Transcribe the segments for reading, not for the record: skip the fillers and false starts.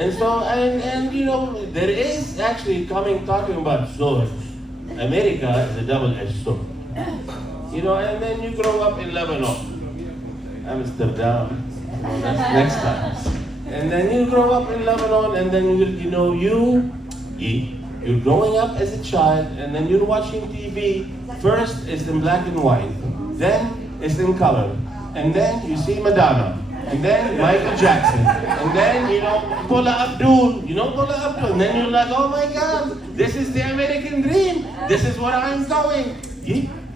And so, and you know, there is actually talking about swords. America is a double-edged sword. You know, and then you grow up in Lebanon, Amsterdam, you know, that's next time. And then you grow up in Lebanon, and then you're growing up as a child, and then you're watching TV. First, it's in black and white, then it's in color, and then you see Madonna, and then Michael Jackson, and then, you know, Paula Abdul, and then you're like, oh my God, this is the American dream, this is what I'm going.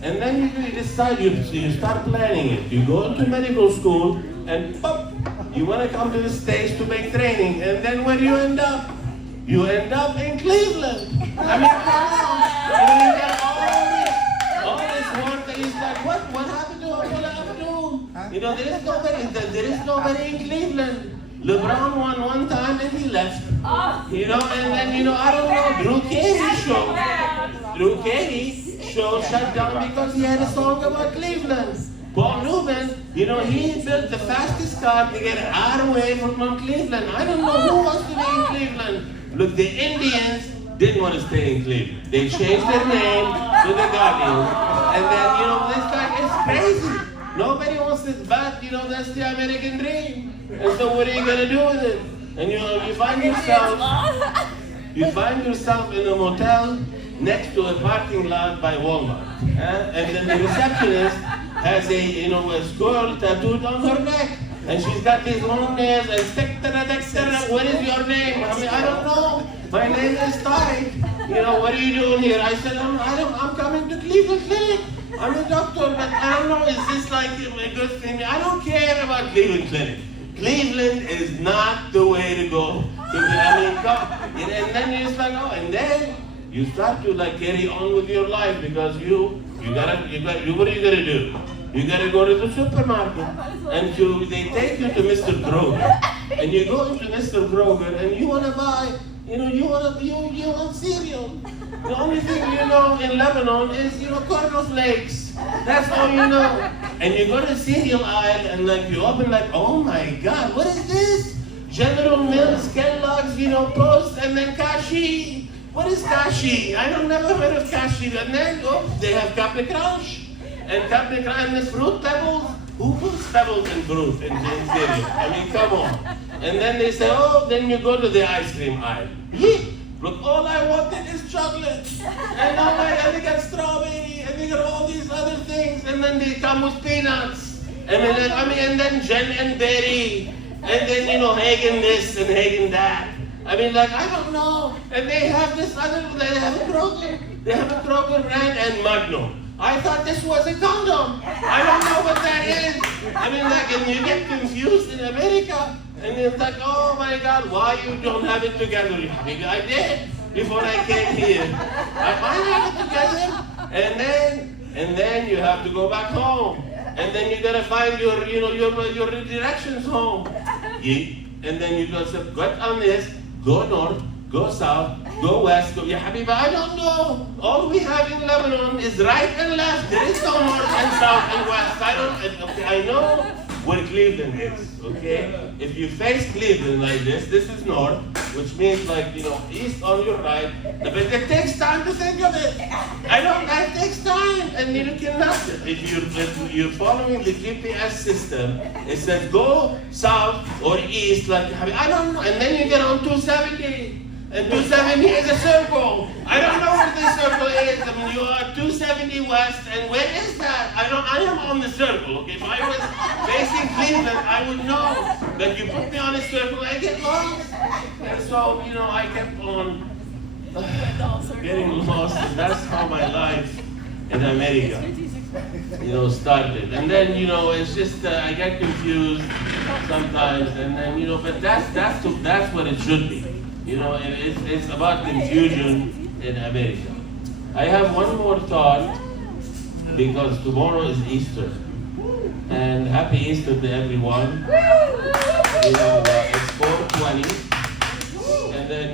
And then you decide, you start planning it. You go into medical school, and pop, you want to come to the States to make training, and then where do you end up? You end up in Cleveland. I mean, you get all this work that is like, what happened to Paula Abdul? You know, there is nobody in Cleveland. LeBron won one time and he left. You know, and then, you know, I don't know, Drew Carey show shut down because he had a song about Cleveland. Paul Newman, you know, he built the fastest car to get out away from Cleveland. I don't know who wants to be in Cleveland. Look, the Indians didn't want to stay in Cleveland. They changed their name to the Guardians. And then, you know, this guy is crazy. Nobody wants it, but, you know, that's the American dream. And so what are you going to do with it? And you find yourself in a motel next to a parking lot by Walmart. And then the receptionist has a skull tattooed on her neck. And she's got these long nails and what is your name? I mean, I don't know. My name is Tariq. You know, what are you doing here? I said, I'm coming to Cleveland Clinic. I'm a doctor, but I don't know, is this like a good thing? I don't care about Cleveland Clinic. Cleveland is not the way to go. I mean, come. And then you're just like, oh, and then you start to like carry on with your life because what are you gonna do? You gotta go to the supermarket, and they take you to Mr. Kroger, and you go into Mr. Kroger, and you wanna buy, you want cereal. The only thing you know in Lebanon is, cornflakes. That's all you know. And you go to the cereal aisle, and like you open like, oh my God, what is this? General Mills, Kellogg's, Post, and then Kashi. What is Kashi? I don't never heard of Kashi. And then, they have Capri Crunch. And Capri Crunch and Fruit Pebbles. Who puts pebbles in fruit in cereal? I mean, come on. And then they say, then you go to the ice cream aisle. Look, all I wanted is chocolate. And they got strawberry, and they got all these other things, and then they come with peanuts. And then Jen and Berry, and then, Hagen this and Hagen that. I mean, like, I don't know. And they have this other, they have a Kroger. They have a Kroger brand and Magnum. I thought this was a condom. I don't know what that is. I mean, like, and you get confused in America. And it's like, oh my God, why you don't have it together? I did before I came here. I might have it together. And then you have to go back home. And then you gotta find your redirections home. And then you go, get on this, go north, go south, go west, go, Habiba, I don't know. All we have in Lebanon is right and left. There is no north and south and west. I know where Cleveland is, okay? If you face Cleveland like this is north, which means like, east on your right, but it takes time to think of it. That takes time, and you cannot. If you're following the GPS system, it says go south or east, like, I don't know, and then you get on 270. And 270 is a circle. I don't know what this circle is. I mean, you are 270 west, and where is that? I am on the circle, okay? If I was facing Cleveland, I would know. But you put me on a circle, I get lost. And so, I kept on getting lost. And that's how my life in America, started. And then, it's just, I get confused sometimes. And then, but that's what it should be. It's about confusion in America. I have one more thought because tomorrow is Easter. And happy Easter to everyone. It's 420. And then,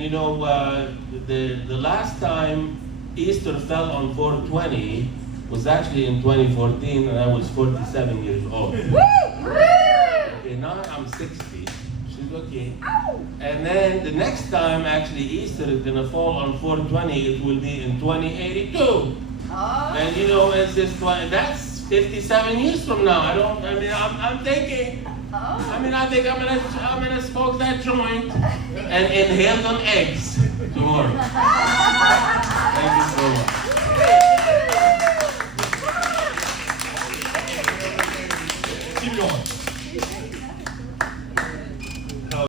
the last time Easter fell on 420 was actually in 2014, and I was 47 years old. Okay, now I'm 60. okay. And then the next time, actually, Easter is going to fall on 420. It will be in 2082. Oh. And you know, it's just like, that's 57 years from now. I'm thinking, I think I'm gonna smoke that joint and inhale them eggs tomorrow. Thank you so much.